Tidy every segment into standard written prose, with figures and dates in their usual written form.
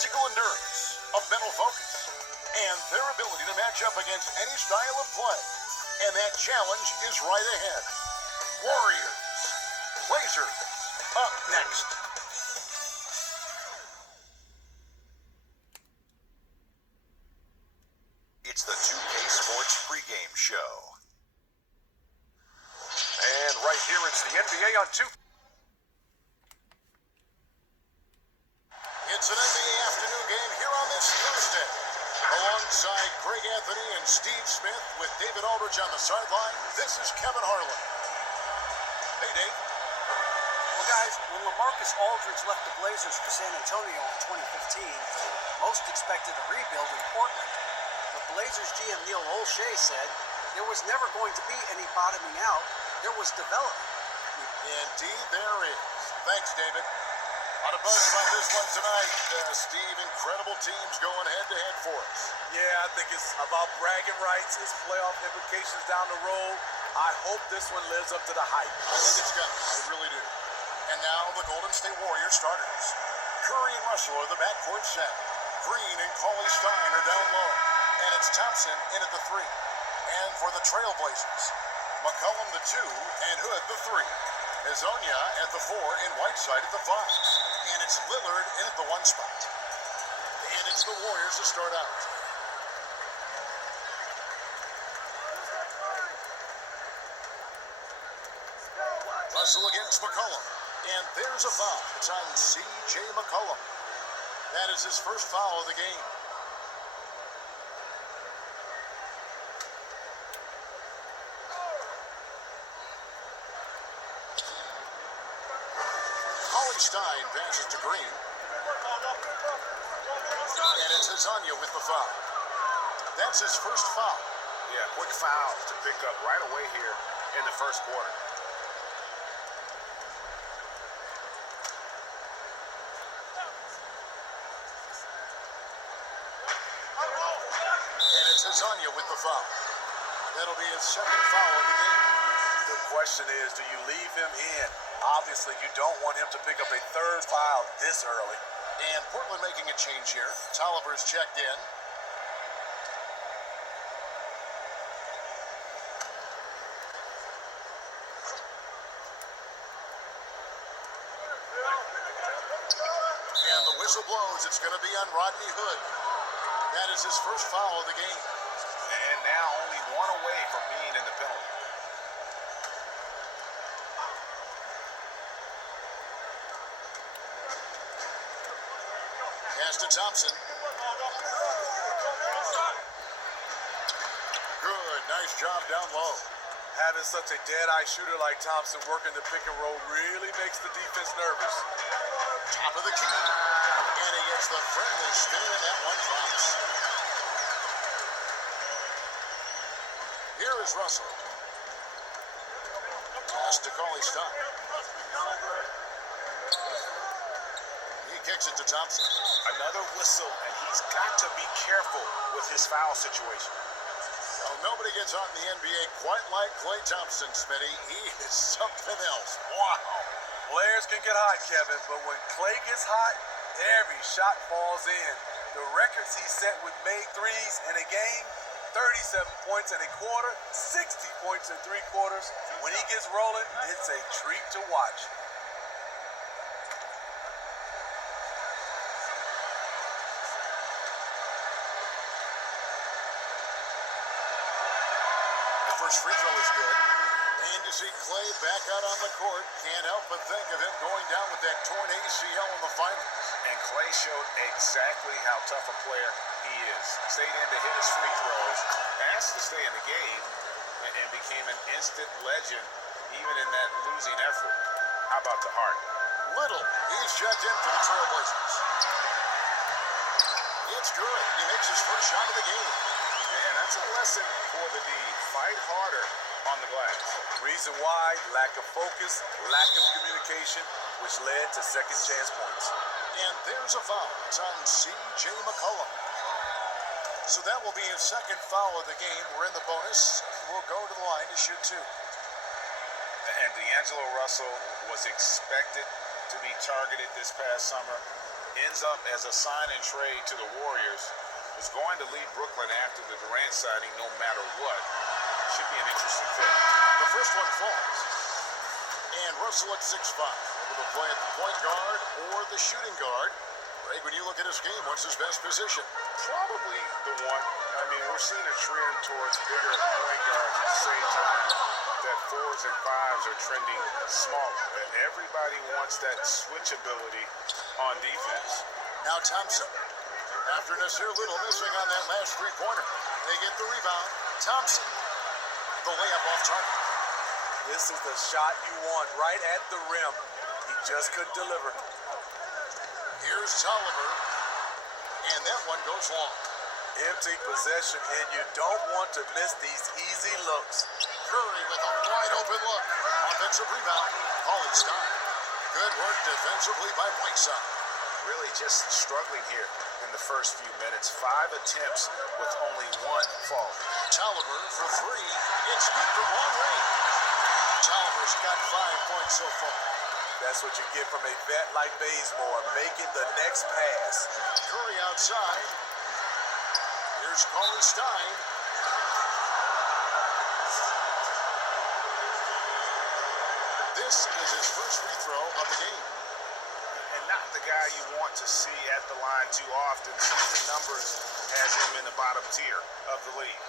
physical endurance, of mental focus, and their ability to match up against any style of play. And that challenge is right ahead. Warriors, Blazers, up next. It's the 2K Sports pregame show. And right here, it's the NBA on 2. It's an NBA afternoon game here on this Thursday. Alongside Greg Anthony and Steve Smith with David Aldridge on the sideline, this is Kevin Harlan. Hey, Dave. Well, guys, when LaMarcus Aldridge left the Blazers for San Antonio in 2015, most expected a rebuild in Portland. But Blazers GM Neil Olshey said there was never going to be any bottoming out. There was development. Indeed, there is. Thanks, David. A lot of buzz about this one tonight, Steve. Incredible teams going head-to-head for us. Yeah, I think it's about bragging rights. It's playoff implications down the road. I hope this one lives up to the hype. I think it's gonna. I really do. And now the Golden State Warriors starters. Curry and Russell are the backcourt set. Green and Cauley Stein are down low. And it's Thompson in at the 3. And for the Trailblazers, McCollum the 2 and Hood the 3. Hezonja at the 4 and Whiteside at the 5. And it's Lillard in at the 1 spot. And it's the Warriors to start out. Russell against McCollum. And there's a foul. It's on C.J. McCollum. That is his first foul of the game. Cauley Stein passes to Green. And it's Hezonja with the foul. That's his first foul. Yeah, quick foul to pick up right away here in the first quarter. And it's Hezonja with the foul. That'll be his second foul of the game. The question is, do you leave him in? Obviously, you don't want him to pick up a third foul this early. And Portland making a change here. Tolliver's checked in. And the whistle blows. It's going to be on Rodney Hood. That is his first foul of the game. And now only one away from being in the penalty. Pass to Thompson. Good. Nice job down low. Having such a dead-eye shooter like Thompson working the pick and roll really makes the defense nervous. Top of the key. And he gets the friendly spin, and that one drops. Here is Russell. Pass to Cauley Stein. He kicks it to Thompson. Another whistle, and he's got to be careful with his foul situation. Well, nobody gets on in the NBA quite like Klay Thompson, Smitty. He is something else. Wow. Players can get hot, Kevin, but when Klay gets hot, every shot falls in. The records he set with made threes in a game, 37 points in a quarter, 60 points in 3 quarters. When he gets rolling, it's a treat to watch. The first free throw is good. And you see Klay back out on the court. Can't help but think of him going down with that torn ACL in the finals. And Klay showed exactly how tough a player he is. Stayed in to hit his free throws, asked to stay in the game, and became an instant legend even in that losing effort. How about the heart? Little. He's checked in for the Trailblazers. It's good. He makes his first shot of the game. And that's a lesson for the D. Fight harder on the glass. Reason why, lack of focus, lack of communication, which led to second chance points. And there's a foul. It's on C.J. McCollum. So that will be his second foul of the game. We're in the bonus. We'll go to the line to shoot 2. And D'Angelo Russell was expected to be targeted this past summer. ends up as a sign and trade to the Warriors, is going to leave Brooklyn after the Durant signing no matter what. Should be an interesting fit. The first one falls. And Russell at 6'5", able to play at the point guard or the shooting guard. Greg, when you look at his game, what's his best position? Probably the one. I mean, we're seeing a trend towards bigger point guards at the same time that 4s and 5s are trending smaller. And everybody wants that switch ability on defense. Now Thompson. After Nasir Little missing on that last three-pointer, they get the rebound. Thompson, the layup off target. This is the shot you want right at the rim. He just couldn't deliver. Here's Tolliver, and that one goes long. Empty possession, and you don't want to miss these easy looks. Curry with a wide open look. Offensive rebound, Colin Stein. Good work defensively by Whiteside. Really just struggling here in the first few minutes. 5 attempts with only 1 fall. Tolliver for 3. It's good from long range. Tolliver's got 5 points so far. That's what you get from a vet like Bazemore, making the next pass. Curry outside. Here's Colin Stein. This is his first free throw of the game. And not the guy you want to see at the line too often. The numbers has him in the bottom tier of the league.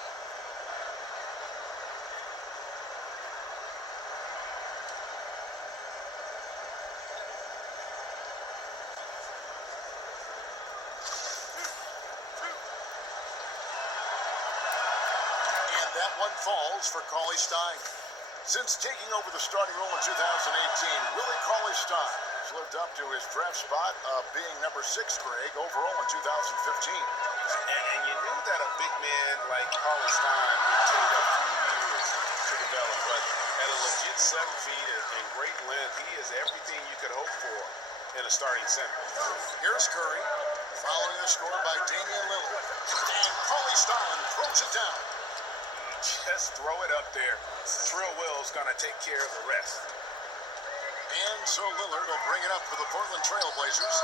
That one falls for Cauley Stein. Since taking over the starting role in 2018, Willie Cauley Stein has lived up to his draft spot of being number 6, Greg, overall in 2015. And you knew that a big man like Cauley Stein would take a few years to develop, but at a legit 7 feet and great length, he is everything you could hope for in a starting center. Here's Curry, following the score by Damian Lillard. And Cauley Stein throws it down. Just throw it up there. Trill Will's going to take care of the rest. And so Lillard will bring it up for the Portland Trail Blazers.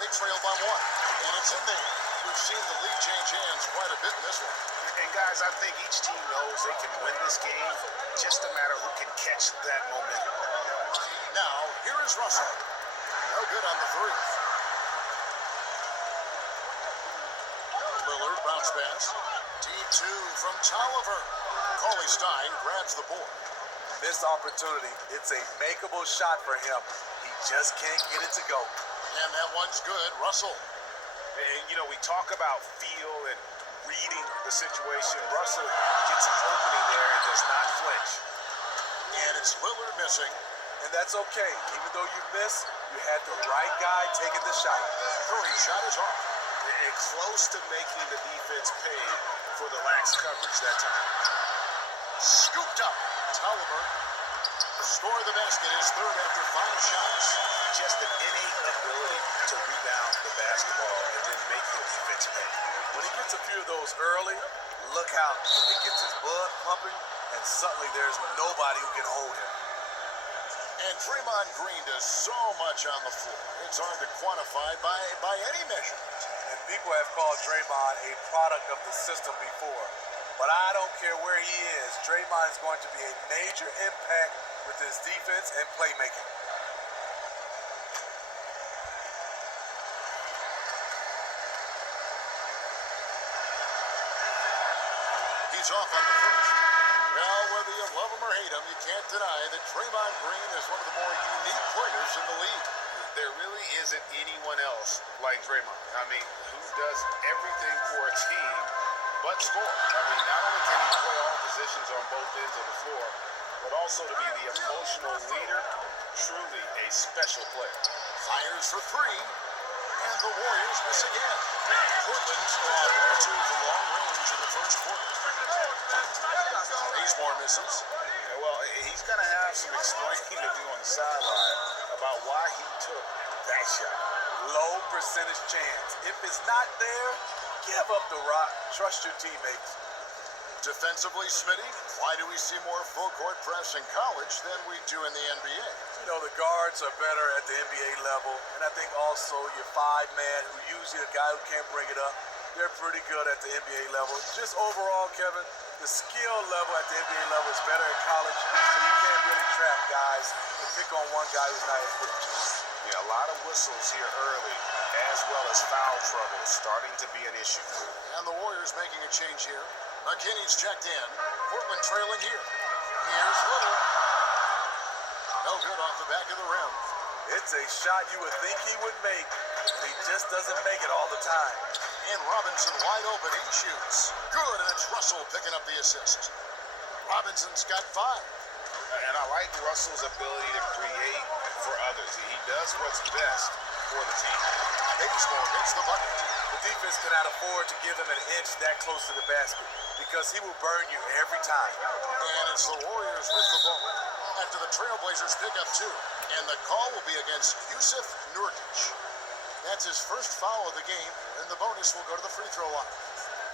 They trail by 1, and it's in there. We've seen the lead change hands quite a bit in this one. And guys, I think each team knows they can win this game. Just a matter who can catch that momentum. Now, here is Russell. No good on the 3. Lillard bounce pass. Deep 2 from Tolliver. Cauley Stein grabs the board. Missed opportunity. It's a makeable shot for him. He just can't get it to go. And that one's good. Russell. And, you know, we talk about feel and reading the situation. Russell gets an opening there and does not flinch. And it's Lillard missing. And that's okay. Even though you miss, you had the right guy taking the shot. Curry's shot is off. And close to making the defense pay for the lax coverage that time. Scooped up. Tolliver. Score the basket, his 3rd after 5 shots. Just an innate ability to rebound the basketball and then make the defense pay. When he gets a few of those early, look out. It gets his blood pumping, and suddenly there's nobody who can hold him. And Draymond Green does so much on the floor. It's hard to quantify by any measurement. And people have called Draymond a product of the system before. But I don't care where he is. Draymond is going to be a major impact with his defense and playmaking. He's off on the first. Well, whether you love him or hate him, you can't deny that Draymond Green is one of the more unique players in the league. There really isn't anyone else like Draymond. I mean, who does everything for a team but score. I mean, not only can he play all positions on both ends of the floor, but also to be the emotional leader, truly a special player. Fires for 3, and the Warriors miss again. Portland's 1 or 2 from long range in the first quarter. Bazemore misses. Yeah, well, he's going to have some explaining to do on the sideline about why he took that shot. Low percentage chance. If it's not there, give up the rock. Trust your teammates. Defensively, Smitty, why do we see more full-court press in college than we do in the NBA? You know, the guards are better at the NBA level, and I think also your five-man, who usually a guy who can't bring it up, they're pretty good at the NBA level. Just overall, Kevin, the skill level at the NBA level is better at college, so you can't really trap guys and pick on one guy who's not equipped. Yeah, a lot of whistles here early, as well as foul trouble starting to be an issue. And the Warriors making a change here. McKinney's checked in. Portland trailing here. Here's Little. No good off the back of the rim. It's a shot you would think he would make. He just doesn't make it all the time. And Robinson wide open. He shoots. Good, and it's Russell picking up the assist. Robinson's got 5. And I like Russell's ability to create for others. He does what's best for the team. Baseball gets the bucket. The defense cannot afford to give him an inch that close to the basket because he will burn you every time. And it's the Warriors with the ball after the Trailblazers pick up 2. And the call will be against Yusuf Nurkic. That's his first foul of the game, and the bonus will go to the free throw line.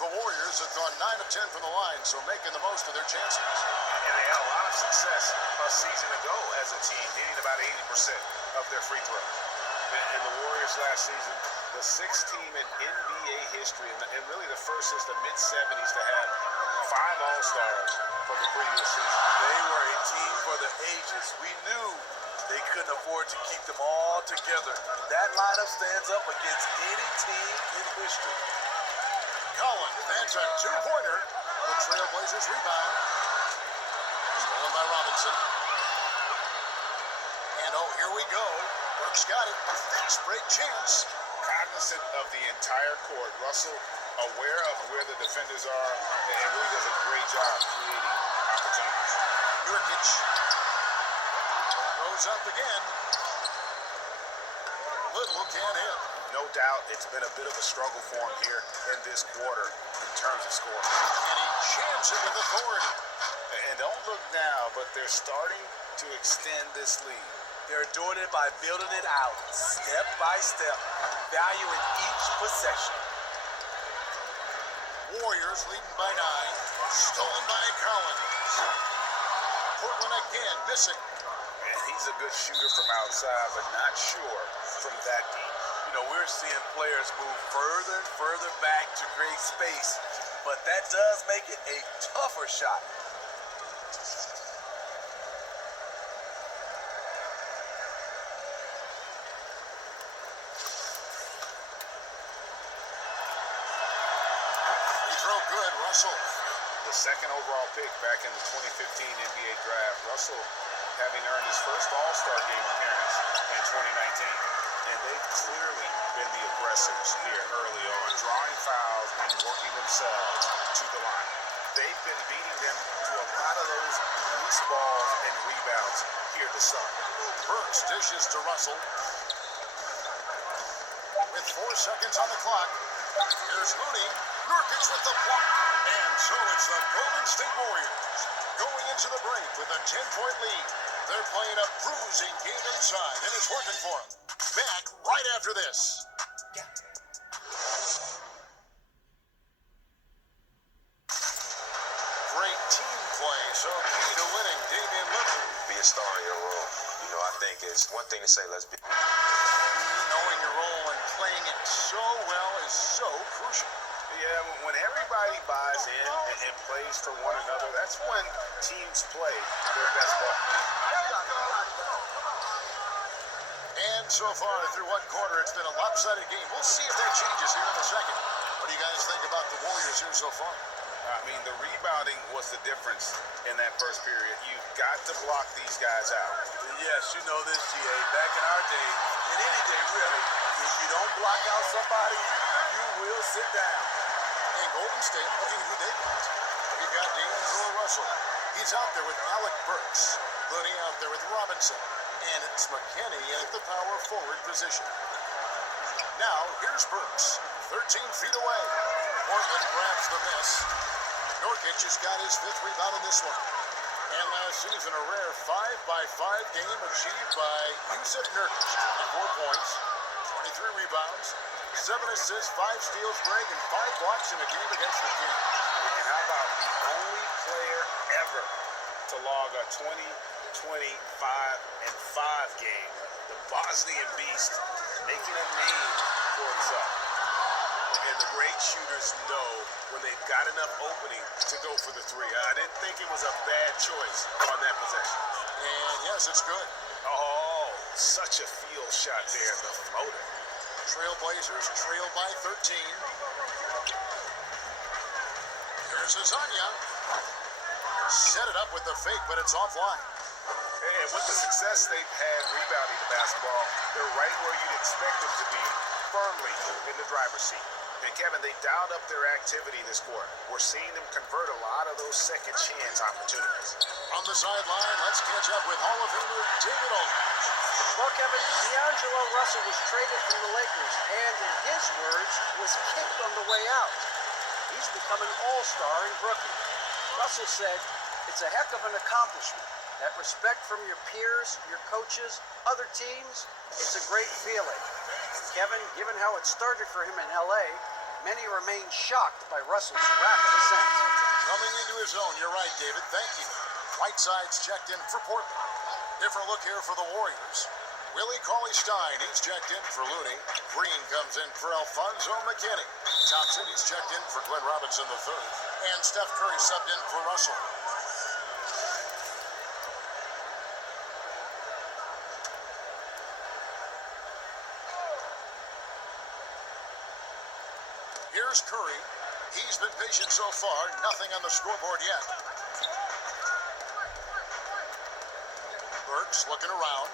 The Warriors have gone 9 of 10 from the line, so making the most of their chances. And they had a lot of success a season ago as a team, hitting about 80% of their free throws. And the Warriors last season, the 6th team in NBA history, and really the first since the mid-'70s to have 5 All-Stars from the previous season. They were a team for the ages. We knew they couldn't afford to keep them all together. That lineup stands up against any team in history. Collins, that's a 2-pointer. The Trailblazers rebound. Stolen by Robinson. And here we go. Burks got it. Fast break chance. Cognizant of the entire court. Russell aware of where the defenders are and really does a great job creating opportunities. Nurkic goes up again. Little can't hit. No doubt it's been a bit of a struggle for him here in this quarter in terms of scoring. And he jams it with authority. And don't look now, but they're starting to extend this lead. They're doing it by building it out, step by step, valuing each possession. Warriors leading by 9. Stolen by Collins. Portland again missing. And he's a good shooter from outside, but not sure from that deep. You know, we're seeing players move further and further back to create space, but that does make it a tougher shot. Good, Russell. The second overall pick back in the 2015 NBA draft. Russell having earned his first All-Star game appearance in 2019. And they've clearly been the aggressors here early on, drawing fouls and working themselves to the line. They've been beating them to a lot of those loose balls and rebounds here to start. Burks dishes to Russell. With 4 seconds on the clock, here's Looney. Nurkic with the block. And so it's the Golden State Warriors going into the break with a 10-point lead. They're playing a bruising game inside, and it's working for them. Back right after this. Great team play, so key to winning. Damian Lillard. Be a star in your role. You know, I think it's one thing to say, let's be. Knowing your role and playing it so well is so crucial. Yeah, when everybody buys in and plays for one another, that's when teams play their best ball. And so far, through one quarter, it's been a lopsided game. We'll see if that changes here in a second. What do you guys think about the Warriors here so far? I mean, the rebounding was the difference in that first period. You've got to block these guys out. Yes, you know this, GA. Back in our day, in any day really, if you don't block out somebody, you will sit down. And Golden State, looking who they got. We got D'Angelo Russell. He's out there with Alec Burks. Looney out there with Robinson. And it's McKinney at the power forward position. Now, here's Burks. 13 feet away. Portland grabs the miss. Nurkic has got his 5th rebound in this one. And last season, a rare 5-by-5 game achieved by Yusuf Nurkic. 4 points, 23 rebounds, 7 assists, 5 steals, Greg, and 5 blocks in a game against the Kings. And how about the only player ever to log a 20, 25, and 5 game, the Bosnian Beast, making a name for himself. And the great shooters know when they've got enough opening to go for the three. I didn't think it was a bad choice on that possession. And yes, it's good. Oh, such a field shot there, the floater. Trailblazers trail by 13. Here's Azania. Set it up with the fake, but it's offline. And with the success they've had rebounding the basketball, they're right where you'd expect them to be, firmly in the driver's seat. And Kevin, they dialed up their activity this quarter. We're seeing them convert a lot of those second chance opportunities. On the sideline, let's catch up with Hall of Famer David Aldridge. Well, Kevin, D'Angelo Russell was traded from the Lakers, and in his words, was kicked on the way out. He's become an all-star in Brooklyn. Russell said, "It's a heck of an accomplishment. That respect from your peers, your coaches, other teams, it's a great feeling." And Kevin, given how it started for him in LA, many remain shocked by Russell's rapid ascent. Coming into his own, you're right, David. Thank you. Whiteside's checked in for Portland. Different look here for the Warriors. Willie Cauley-Stein, he's checked in for Looney. Green comes in for Alfonso McKinney. Thompson, he's checked in for Glenn Robinson III. And Steph Curry subbed in for Russell. Here's Curry. He's been patient so far. Nothing on the scoreboard yet. Burks looking around.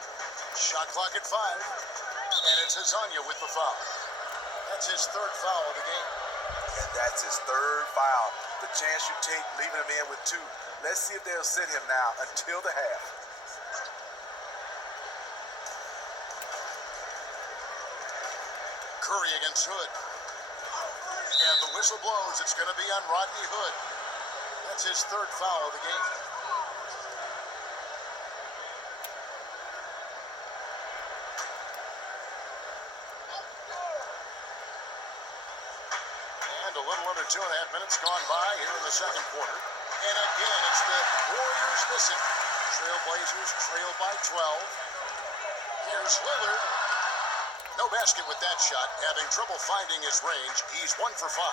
Shot clock at 5. And it's Azania with the foul. That's his 3rd foul of the game. And that's his 3rd foul. The chance you take leaving him in with 2. Let's see if they'll sit him now until the half. Curry against Hood. And the whistle blows. It's going to be on Rodney Hood. That's his 3rd foul of the game. And a little under 2.5 minutes gone by here in the second quarter. And again, it's the Warriors missing. Trailblazers trail by 12. Here's Lillard. No basket with that shot. Having trouble finding his range. He's 1 for 5.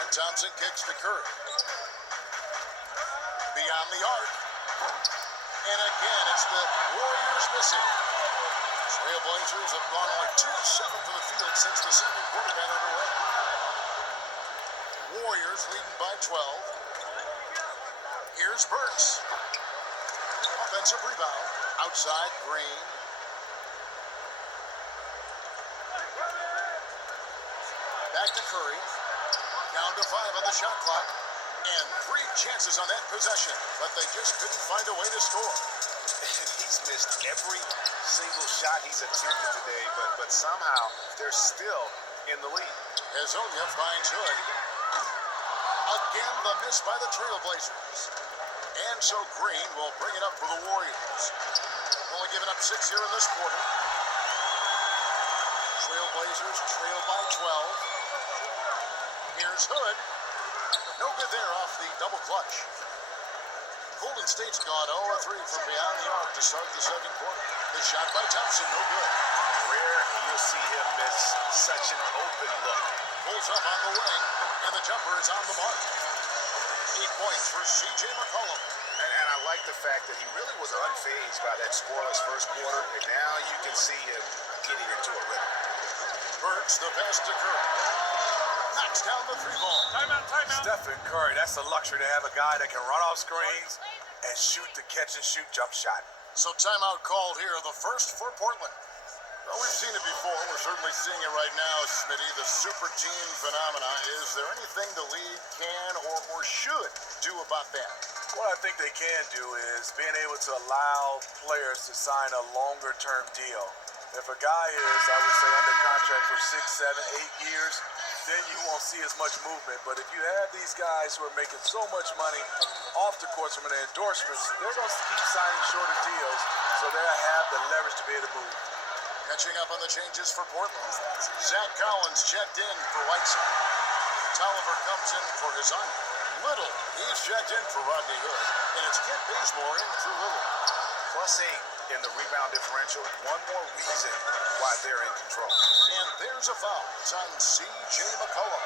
And Thompson kicks to Curry. Beyond the arc. And again, it's the Warriors missing. Trailblazers have gone only 2 of 7 from the field since the second quarter got underway. Warriors leading by 12. Here's Burks. Offensive rebound. Outside, Green. Back to Curry. Down to 5 on the shot clock. And 3 chances on that possession, but they just couldn't find a way to score. And he's missed every single shot he's attempted today, but somehow they're still in the lead. Hazonia finds Hood. Again, the miss by the Trailblazers. And so Green will bring it up for the Warriors. Only giving up 6 here in this quarter. Trailblazers trail by 12. Here's Hood. No good there off the double clutch. Golden State's gone 0-3 from beyond the arc to start the second quarter. The shot by Thompson, no good. Rare you'll see him miss such an open look. Pulls up on the wing, and the jumper is on the mark. 8 points for C.J. McCollum. And I like the fact that he really was unfazed by that scoreless first quarter, and now you can see him getting into a rhythm. Burks the pass to Curry. Knocks down the 3-ball. Timeout. Stephen Curry, that's a luxury to have a guy that can run off screens and shoot the catch-and-shoot jump shot. So timeout called here, the first for Portland. Well, we've seen it before. We're certainly seeing it right now, Smitty. The super team phenomena. Is there anything the league can or should do about that? What I think they can do is being able to allow players to sign a longer-term deal. If a guy is, I would say, under contract for 6, 7, 8 years, then you won't see as much movement. But if you have these guys who are making so much money off the course from their endorsements, they're going to keep signing shorter deals, so they'll have the leverage to be able to move. Catching up on the changes for Portland. Zach Collins checked in for Whiteside. Tolliver comes in for his own. Little, he's checked in for Rodney Hood. And it's Kent Bazemore in for Lillard. +8 in the rebound differential. One more reason why they're in control. And there's a foul. It's on C.J. McCollum.